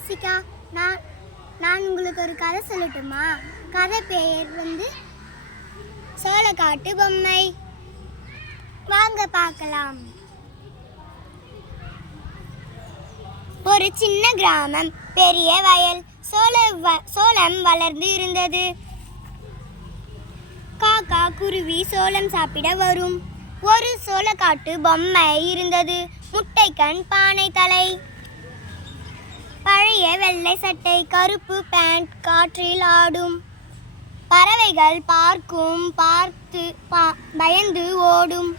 ரசிகா. நான் நான் உங்களுக்கு ஒரு கதை சொல்லட்டுமா? கதை பெயர் சோளக்காட்டு பொம்மை. வாங்க பார்க்கலாம். ஒரு சின்ன கிராமம், பெரிய வயல். சோளம் வளர்ந்து இருந்தது. காக்கா குருவி சோளம் சாப்பிட வரும். ஒரு சோளக்காட்டு பொம்மை இருந்தது. முட்டைக்கண், பானை தலை, பழைய வெள்ளை சட்டை, கருப்பு பேண்ட், காற்றில் ஆடும். பறவைகள் பார்த்து பயந்து ஓடும்.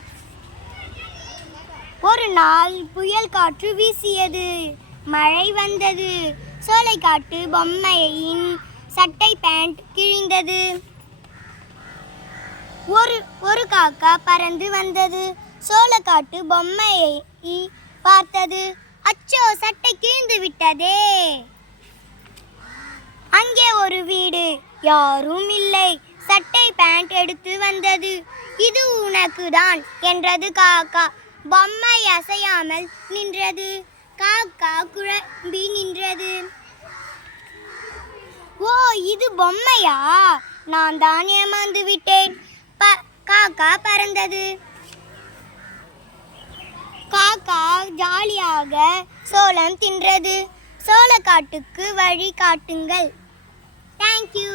ஒரு நாள் புயல் காற்று வீசியது. மழை வந்தது. சோளக்காட்டு பொம்மையின் சட்டை பேண்ட் கிழிந்தது. ஒரு காக்கா பறந்து வந்தது. சோளக்காட்டு பொம்மையை பார்த்தது. அச்சோ, சட்டை கிழிந்து விட்டதே. அங்கே ஒரு வீடு, யாரும் இல்லை. சட்டை பேண்ட் எடுத்து வந்தது. இது உனக்கு தான் என்றது காக்கா. பொம்மை அசையாமல் நின்றது. காக்கா குழம்பி நின்றது. ஓ, இது பொம்மையா? நான் தான் ஏமாந்து விட்டேன். காக்கா பறந்தது. காக்கா ஜாலியாக சோளம் தின்றது. சோளக்காட்டுக்கு வழி காட்டுங்கள். தேங்க்யூ.